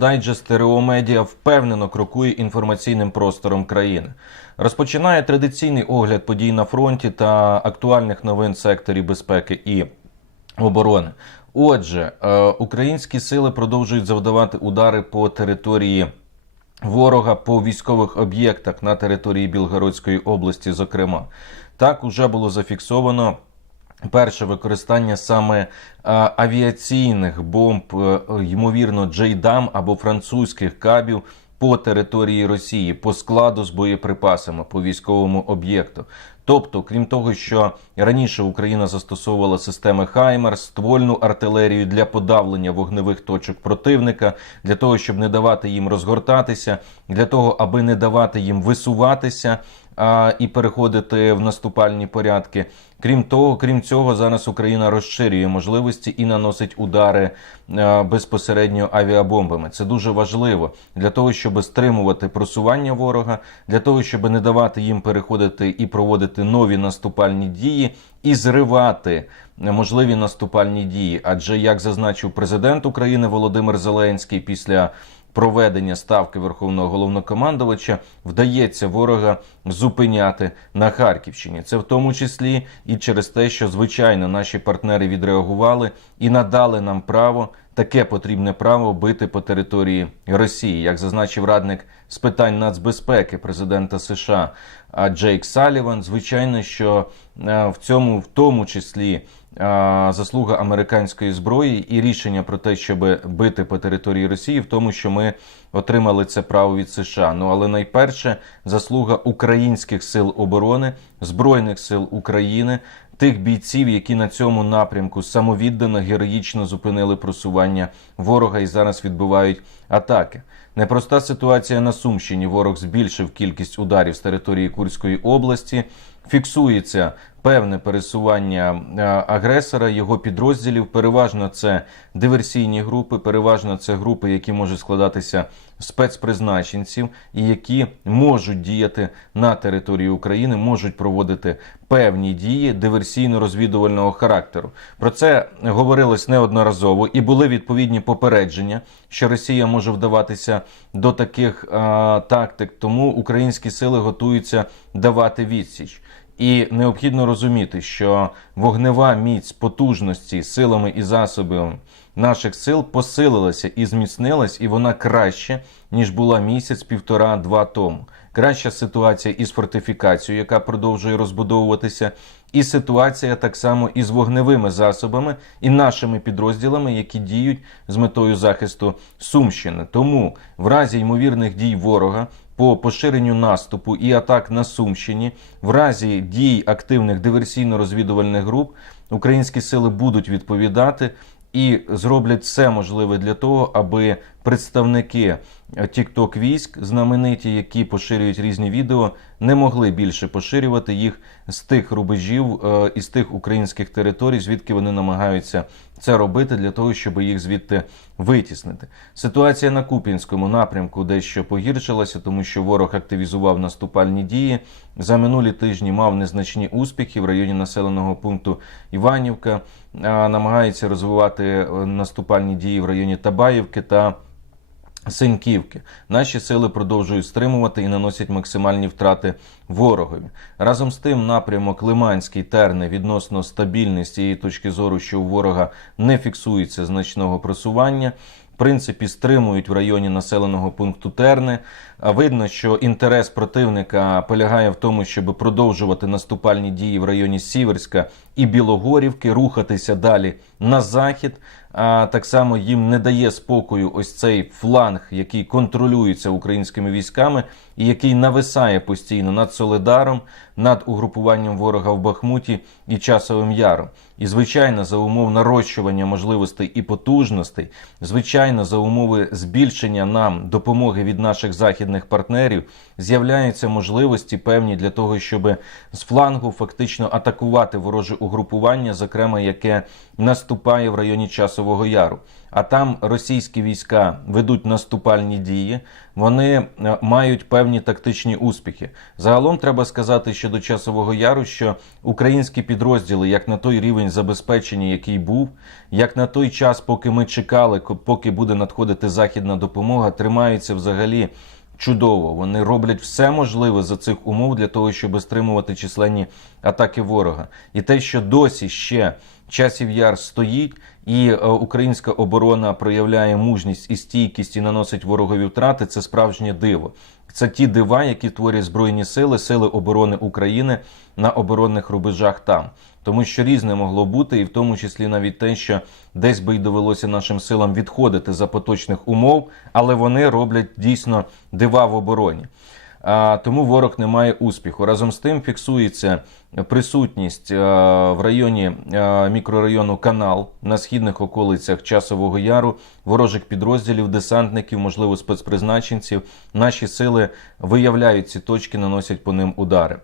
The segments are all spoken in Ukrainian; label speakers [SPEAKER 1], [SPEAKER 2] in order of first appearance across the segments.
[SPEAKER 1] Дайджест ТРО Медіа впевнено крокує інформаційним простором країни. Розпочинає традиційний огляд подій на фронті та актуальних новин в секторі безпеки і оборони. Отже, е, українські сили продовжують завдавати удари по території ворога по військових об'єктах на території Білгородської області. Зокрема, так уже було зафіксовано. Перше використання саме авіаційних бомб, е, ймовірно, Джейдам або французьких кабів по території Росії, по складу з боєприпасами, по військовому об'єкту. Тобто, крім того, що раніше Україна застосовувала системи Хаймер, ствольну артилерію для подавлення вогневих точок противника, для того, щоб не давати їм розгортатися, для того, аби не давати їм висуватися а, і переходити в наступальні порядки. Крім того, крім цього, зараз Україна розширює можливості і наносить удари а, безпосередньо авіабомбами. Це дуже важливо для того, щоб стримувати просування ворога, для того, щоб не давати їм переходити і проводити нові наступальні дії і зривати можливі наступальні дії. Адже як зазначив президент України Володимир Зеленський після проведення ставки Верховного головнокомандувача вдається ворога зупиняти на Харківщині. Це в тому числі і через те, що звичайно наші партнери відреагували і надали нам право. Таке потрібне право бити по території Росії, як зазначив радник з питань нацбезпеки президента США Джейк Саліван. Звичайно, що е, в цьому в тому числі заслуга американської зброї і рішення про те, щоб бити по території Росії, в тому, що ми отримали це право від США. Ну але найперше заслуга українських сил оборони, збройних сил України. Тих бійців, які на цьому напрямку самовіддано героїчно зупинили просування ворога і зараз відбивають атаки. Непроста ситуація на Сумщині. Ворог збільшив кількість ударів з території Курської області. Фіксується певне пересування агресора, його підрозділів. Переважно це диверсійні групи, переважно це групи, які можуть складатися спецпризначенців і які можуть діяти на території України, можуть проводити певні дії диверсійно-розвідувального характеру. Про це говорилось неодноразово і були відповідні попередження, що Росія може вдаватися до таких а, тактик. Тому українські сили готуються давати відсіч. І необхідно розуміти, що вогнева міць потужності силами і засобами наших сил посилилася і зміцнилась, і вона краще ніж була місяць, півтора-два тому. Краща ситуація із фортифікацією, яка продовжує розбудовуватися, і ситуація так само із вогневими засобами і нашими підрозділами, які діють з метою захисту Сумщини. Тому в разі ймовірних дій ворога по поширенню наступу і атак на Сумщині, в разі дій активних диверсійно-розвідувальних груп, українські сили будуть відповідати. І зроблять все можливе для того, аби представники тікток військ знамениті, які поширюють різні відео, не могли більше поширювати їх з тих рубежів е, із тих українських територій, звідки вони намагаються це робити для того, щоб їх звідти витіснити. Ситуація на Купінському напрямку дещо погіршилася, тому що ворог активізував наступальні дії. За минулі тижні мав незначні успіхи в районі населеного пункту Іванівка, намагається розвивати е, наступальні дії в районі Табаївки та. Синьківки наші сили продовжують стримувати і наносять максимальні втрати ворогові. Разом з тим, напрямок Лиманський терне відносно стабільний з цієї точки зору, що у ворога не фіксується значного просування. В принципі, стримують в районі населеного пункту Терни. Видно, що інтерес противника полягає в тому, щоб продовжувати наступальні дії в районі Сіверська і Білогорівки, рухатися далі на захід. А так само їм не дає спокою ось цей фланг, який контролюється українськими військами, і який нависає постійно над Соледаром, над угрупуванням ворога в Бахмуті і часовим яром. І звичайно, за умов нарощування можливостей і потужностей, звичайно, за умови збільшення нам допомоги від наших західних партнерів, з'являються можливості певні для того, щоб з флангу фактично атакувати вороже угрупування, зокрема яке наступає в районі Часового Яру. А там російські війська ведуть наступальні дії, вони е, мають певні тактичні успіхи. Загалом треба сказати щодо Часового Яру, що українські підрозділи, як на той рівень забезпечення, який був, як на той час, поки ми чекали, поки буде надходити західна допомога, тримаються взагалі чудово. Вони роблять все можливе за цих умов для того, щоб стримувати численні атаки ворога. І те, що досі ще часів яр стоїть, і е, українська оборона проявляє мужність і стійкість і наносить ворогові втрати, це справжнє диво. Це ті дива, які творять збройні сили, сили оборони України на оборонних рубежах там. Тому що різне могло бути, і в тому числі навіть те, що десь би й довелося нашим силам відходити за поточних умов, але вони роблять дійсно дива в обороні. А, тому ворог не має успіху. Разом з тим фіксується присутність в районі мікрорайону Канал на східних околицях Часового Яру, ворожих підрозділів, десантників, можливо, спецпризначенців. Наші сили виявляють ці точки, наносять по ним удари.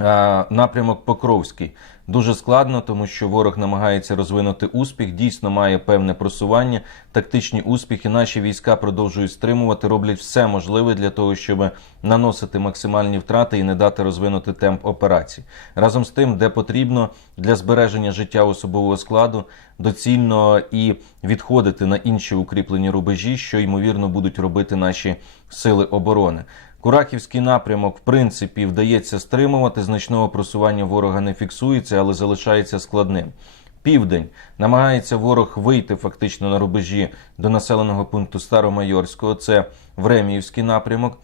[SPEAKER 1] Е, Напрямок Покровський дуже складно, тому що ворог намагається розвинути успіх, дійсно має певне просування, тактичні успіхи. Наші війська продовжують стримувати, роблять все можливе для того, щоб наносити максимальні втрати і не дати розвинути темп операцій. Разом з тим, де потрібно для збереження життя особового складу, доцільно і відходити на інші укріплені рубежі, що ймовірно будуть робити наші сили оборони. Курахівський напрямок, в принципі, вдається стримувати. Значного просування ворога не фіксується, але залишається складним. Південь намагається ворог вийти фактично на рубежі до населеного пункту Старомайорського. Це Времіївський напрямок.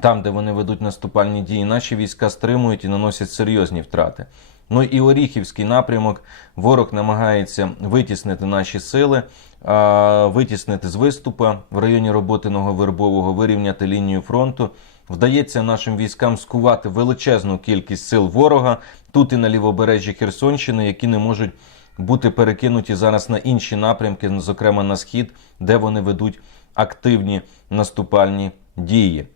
[SPEAKER 1] Там, де вони ведуть наступальні дії, наші війська стримують і наносять серйозні втрати. Ну і Оріхівський напрямок ворог намагається витіснити наші сили, витіснити з виступа в районі роботиного вербового, вирівняти лінію фронту. Вдається нашим військам скувати величезну кількість сил ворога тут і на лівобережжі Херсонщини, які не можуть бути перекинуті зараз на інші напрямки, зокрема на схід, де вони ведуть активні наступальні дії.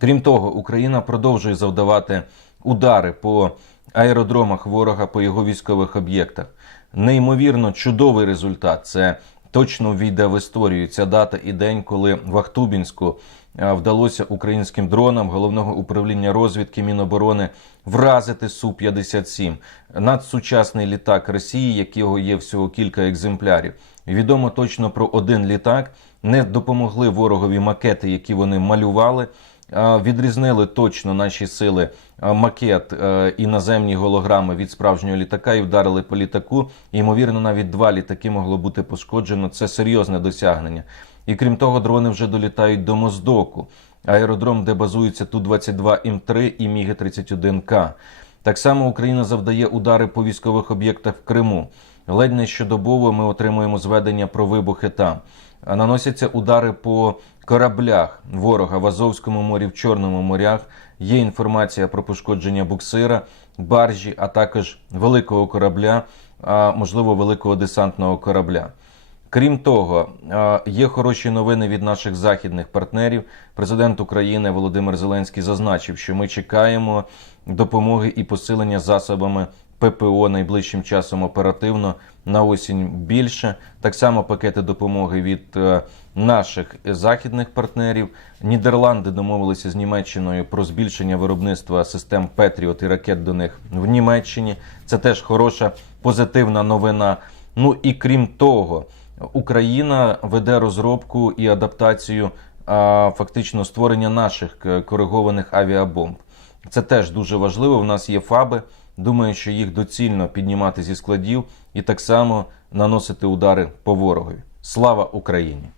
[SPEAKER 1] Крім того, Україна продовжує завдавати удари по аеродромах ворога, по його військових об'єктах. Неймовірно чудовий результат. Це точно війде в історію. Ця дата і день, коли в Ахтубінську е, вдалося українським дронам головного управління розвідки Міноборони вразити Су-57 надсучасний літак Росії, якого є всього кілька екземплярів. Відомо точно про один літак. Не допомогли ворогові макети, які вони малювали. Відрізнили точно наші сили макет і наземні голограми від справжнього літака і вдарили по літаку. Ймовірно, навіть два літаки могло бути пошкоджено. Це серйозне досягнення. І крім того, дрони вже долітають до Моздоку, аеродром, де базуються Ту-22 М3 і Міги-31К. Так само Україна завдає удари по військових об'єктах в Криму. Ледь не щодобово ми отримуємо зведення про вибухи там. Наносяться удари по кораблях ворога в Азовському морі, в Чорному морях. Є інформація про пошкодження буксира, баржі, а також великого корабля, а можливо великого десантного корабля. Крім того, є хороші новини від наших західних партнерів. Президент України Володимир Зеленський зазначив, що ми чекаємо допомоги і посилення засобами ППО найближчим часом оперативно на осінь більше. Так само пакети допомоги від е, наших західних партнерів. Нідерланди домовилися з Німеччиною про збільшення виробництва систем Петріот і ракет до них в Німеччині. Це теж хороша позитивна новина. Ну і крім того, Україна веде розробку і адаптацію фактично створення наших е, коригованих авіабомб. Це теж дуже важливо. У нас є фаби. Думаю, що їх доцільно піднімати зі складів і так само наносити удари по ворогові. Слава Україні!